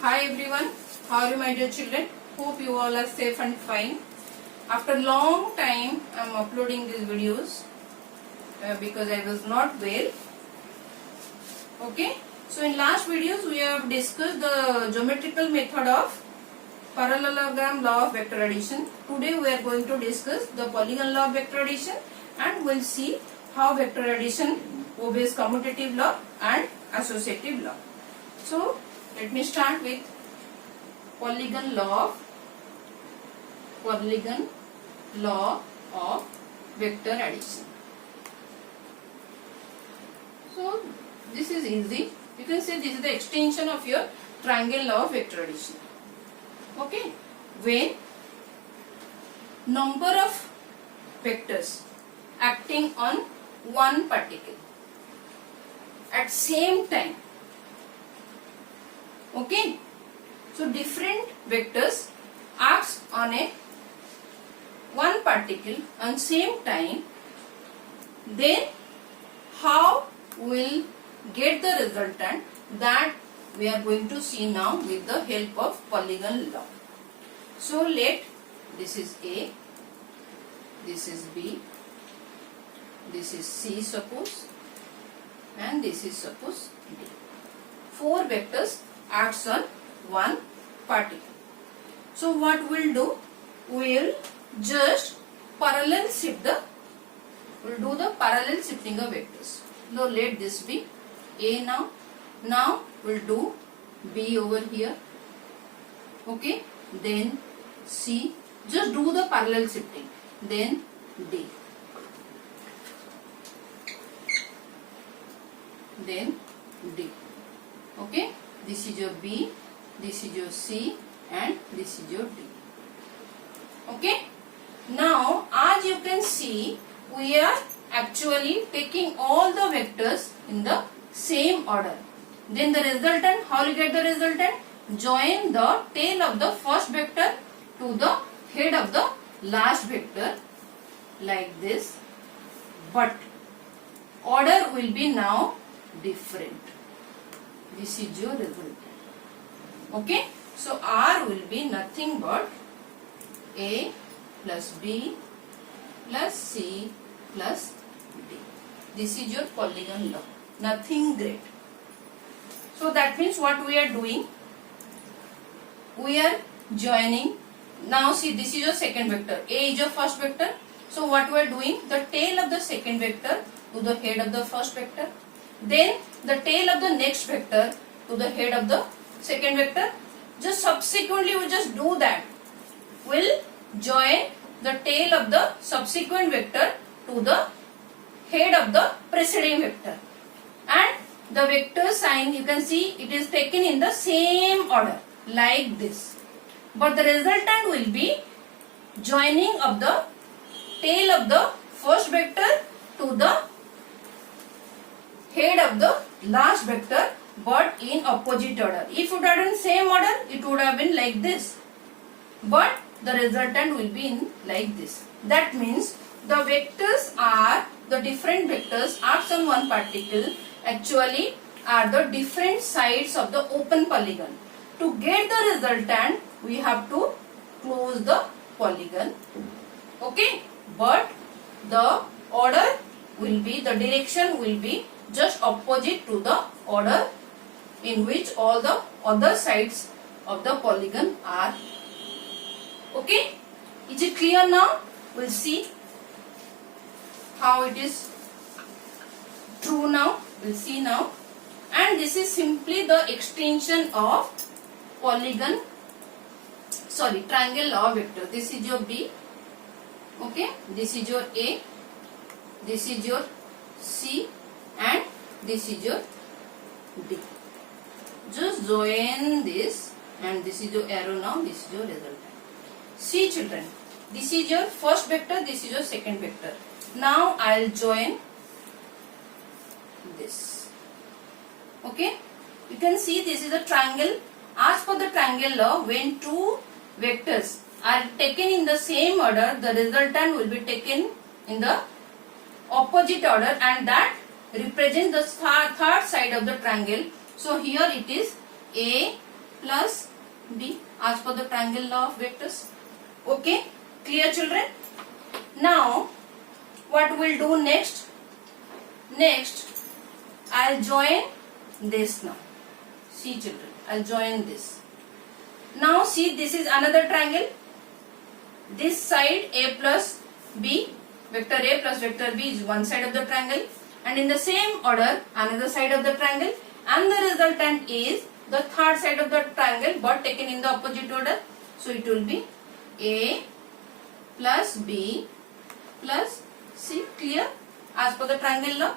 Hi everyone, how are you my dear children? Hope you all are safe and fine. After long time I am uploading these videos because I was not well. Okay, so in last videos we have discussed the geometrical method of parallelogram law of vector addition. Today we are going to discuss the polygon law of vector addition and we'll see how vector addition obeys commutative law and associative law. So let me start with polygon law of vector addition. So this is easy. You can say this is the extension of your triangle law of vector addition. Okay, when number of vectors acting on one particle at same time. Okay, so different vectors acts on a one particle on same time, then how we'll get the resultant, that we are going to see now with the help of polygon law. So let this is A, this is B, this is C suppose, and this is suppose D. Four vectors acts on one particle. So what we'll do, we'll just parallel shift we'll do the parallel shifting of vectors. Now let this be A now. Now we'll do B over here. Okay, then C. Just do the parallel shifting. Then D. Then D. Okay, this is your B, this is your C, and this is your D. Okay, now as you can see, we are actually taking all the vectors in the same order. Then the resultant, how you get the resultant? Join the tail of the first vector to the head of the last vector like this, but order will be now different. This is your resultant. Okay, so R will be nothing but A plus B plus C plus D. This is your polygon law. Nothing great. So that means what we are doing? We are joining. Now see, this is your second vector. A is your first vector. So what we are doing? The tail of the second vector to the head of the first vector. Then the tail of the next vector to the head of the second vector. Just subsequently we just do that. We'll join the tail of the subsequent vector to the head of the preceding vector. And the vector sign, you can see it is taken in the same order like this. But the resultant will be joining of the tail of the first vector to the head of the last vector, but in opposite order. If it had in same order, it would have been like this. But the resultant will be in like this. That means the vectors are, the different vectors acts on one particle actually are the different sides of the open polygon. To get the resultant, we have to close the polygon. Okay, but the order will be, the direction will be just opposite to the order in which all the other sides of the polygon are. Okay, is it clear now? We'll see how it is true now. We'll see now. And this is simply the extension of triangle law of vector. This is your B. Okay, this is your A, this is your C, and this is your D. Just join this, and this is your arrow now, this is your resultant. See children, this is your first vector, this is your second vector. Now I will join this. Okay, you can see this is a triangle. As per the triangle law, when two vectors are taken in the same order, the resultant will be taken in the opposite order, and that represents the third side of the triangle. So here it is A, plus B as per the triangle law of vectors. Okay, clear children? Now what we'll do next? Next I'll join this now. See children, I'll join this. Now see, this is another triangle. This side A plus B, vector A plus vector B is one side of the triangle, and in the same order another side of the triangle, and the resultant is the third side of the triangle but taken in the opposite order. So it will be A plus B plus C. Clear? As per the triangle law.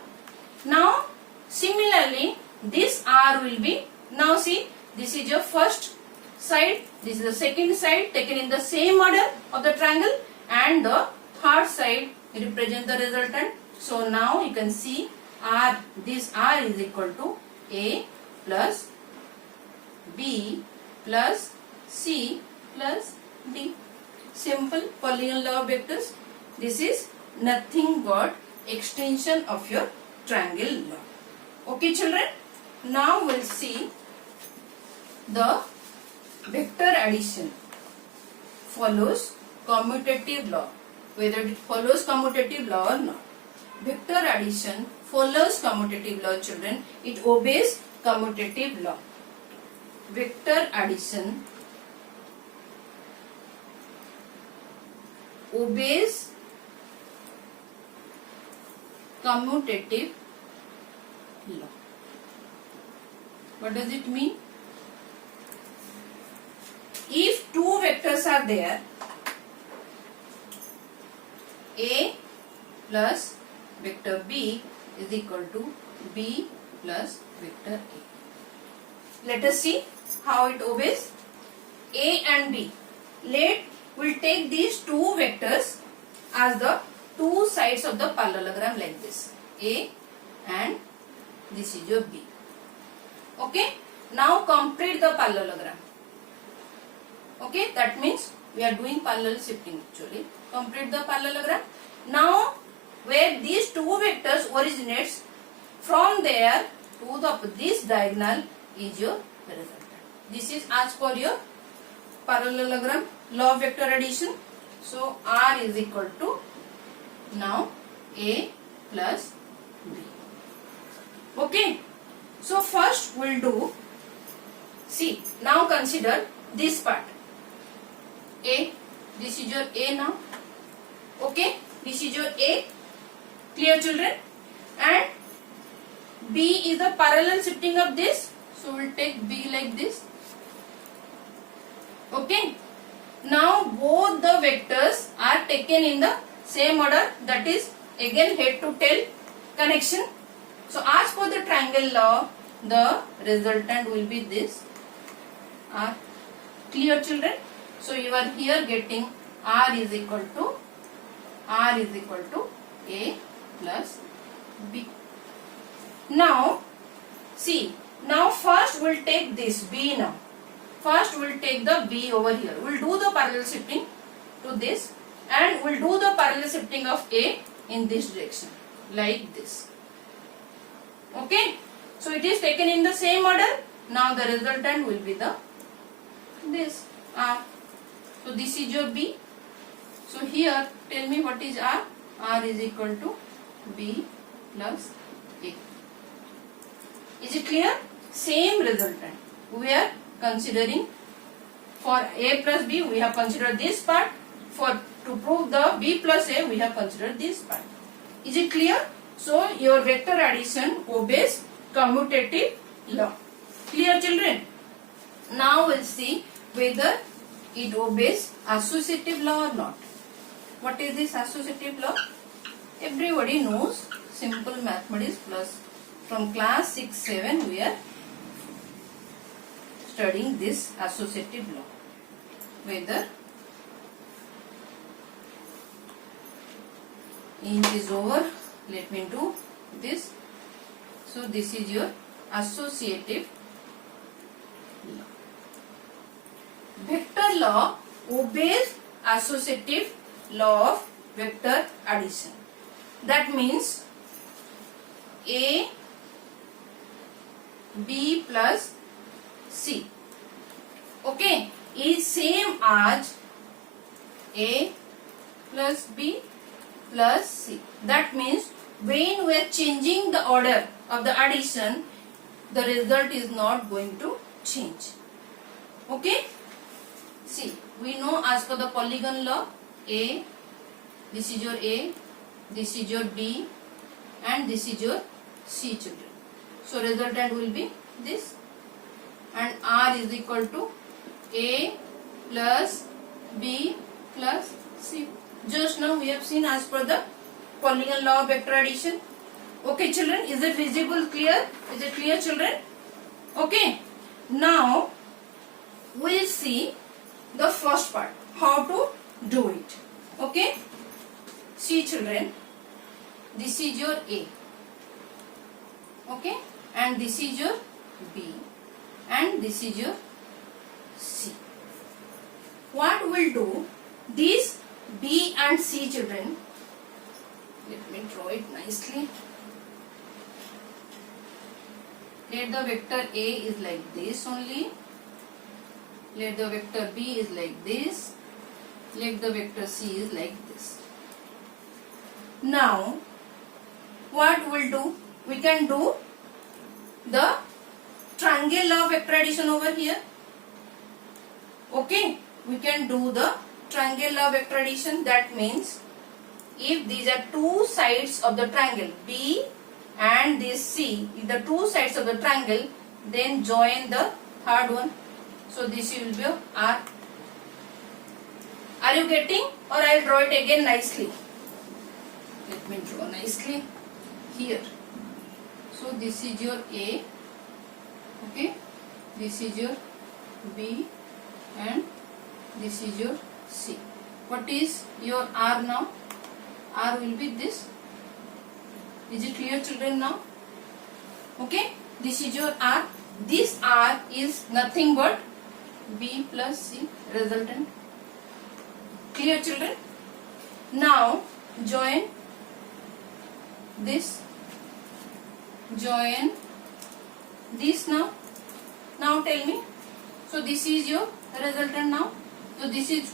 Now similarly this R will be, now see, this is your first side, this is the second side taken in the same order of the triangle, and the third side represent the resultant. So now you can see R, this R is equal to A plus B plus C plus D. Simple polynomial law of vectors. This is nothing but extension of your triangle law. Okay children, now we'll see the vector addition follows commutative law, whether it follows commutative law or not. Vector addition follows commutative law children, it obeys commutative law. Vector addition obeys commutative law. What does it mean? If two vectors are there, A plus vector B is equal to B plus vector A. Let us see how it obeys. A and B. We'll take these two vectors as the two sides of the parallelogram like this. A and this is your B. Okay. Now complete the parallelogram. Okay. That means we are doing parallel shifting actually. Complete the parallelogram. Now where these two vectors originates, from there to this diagonal is your resultant. This is as per your parallelogram law of vector addition. So R is equal to now A plus B. Okay. So first we'll do, see, now consider this part. A, this is your A now. Okay, this is your A. Clear children? And B is the parallel shifting of this. So we'll take B like this. Okay. Now both the vectors are taken in the same order, that is again head to tail connection. So as per the triangle law, the resultant will be this R. Clear children? So you are here getting R is equal to A plus B. Now see, now first we'll take this B now. First we'll take the B over here. We'll do the parallel shifting to this, and we'll do the parallel shifting of A in this direction like this. Okay. So it is taken in the same order. Now the resultant will be this R. So this is your B. So here tell me what is R. R is equal to B plus A. Is it clear? Same resultant. We are considering for A plus B, we have considered this part. To prove the B plus A, we have considered this part. Is it clear? So your vector addition obeys commutative law. Clear children? Now we'll see whether it obeys associative law or not. What is this associative law? Everybody knows simple mathematics plus. From class 6-7 we are studying this associative law. Whether inch is over, let me do this. So this is your associative law. Vector law obeys associative law of vector addition. That means A, B plus C. okay, is same as A plus B plus C. That means when we are changing the order of the addition, the result is not going to change. Okay? See, we know as per the polygon law, A, this is your A, this is your B, and this is your C, children. So resultant will be this, and R is equal to A plus B plus C. Just now we have seen as per the polygon law of vector addition. Okay, children, is it visible, clear? Is it clear, children? Okay. Now we will see the first part, how to do it. Okay. See, children, this is your A. Okay, and this is your B, and this is your C. What we'll do, these B and C, children, let me draw it nicely. Let the vector A is like this only. Let the vector B is like this. Let the vector C is like this. Now, what we'll do? We can do the triangle law of vector addition over here. Okay, we can do the triangle law of vector addition. That means if these are two sides of the triangle B and this C, if the two sides of the triangle, then join the third one. So this will be R. Are you getting? Or I will draw it again nicely. Let me draw nicely here. So this is your A, okay, this is your B, and this is your C. What is your R now? R will be this. Is it clear, children, now? Okay, this is your R. This R is nothing but B plus C resultant. Clear, children? Now join this, join this now. Now tell me. So this is your resultant now. So this is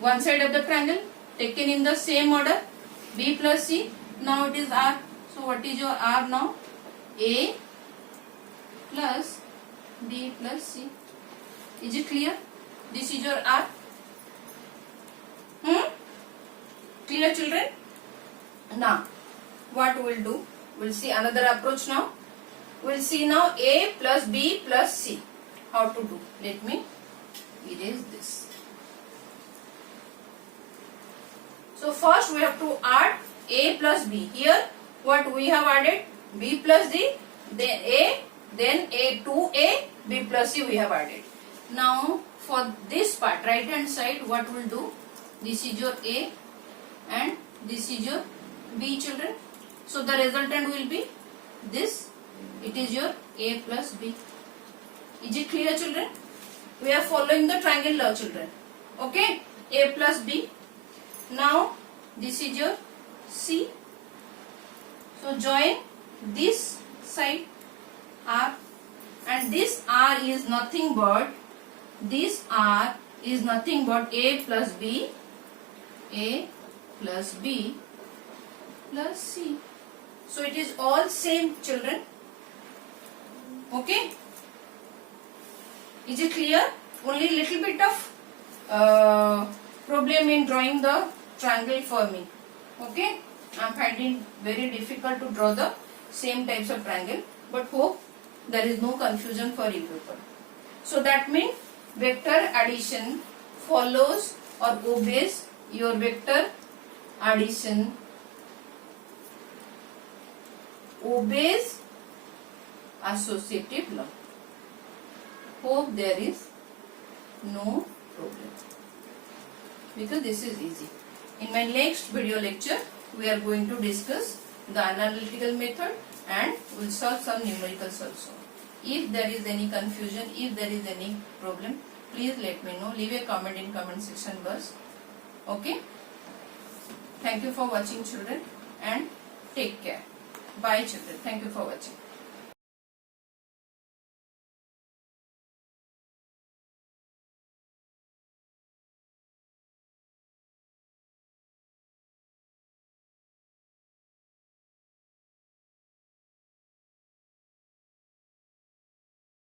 one side of the triangle taken in the same order, B plus C. Now it is R. So what is your R now? A plus B plus C. Is it clear? This is your R. Clear, children? Now what we'll do? We'll see another approach now. We'll see now A plus B plus C. How to do? Let me erase this. So first we have to add A plus B. Here what we have added? B plus D, then A, then A, 2A, B plus C we have added. Now for this part, right hand side, what we'll do? This is your A and this is your B, children. So the resultant will be this. It is your A plus B. Is it clear, children? We are following the triangle law, children. Okay, A plus B. Now this is your C. So join this side R, and this R is nothing but A plus B, A plus B plus C. So it is all same, children. Okay. Is it clear? Only little bit of problem in drawing the triangle for me. Okay. I am finding very difficult to draw the same types of triangle, but hope there is no confusion for you people. So that means vector addition follows or obeys your vector addition obeys associative law. Hope there is no problem, because this is easy. In my next video lecture, we are going to discuss the analytical method and we'll solve some numericals also. If there is any confusion, if there is any problem, please let me know. Leave a comment in comment section box. Okay. Thank you for watching, children, and take care. Bye, children. Thank you for watching.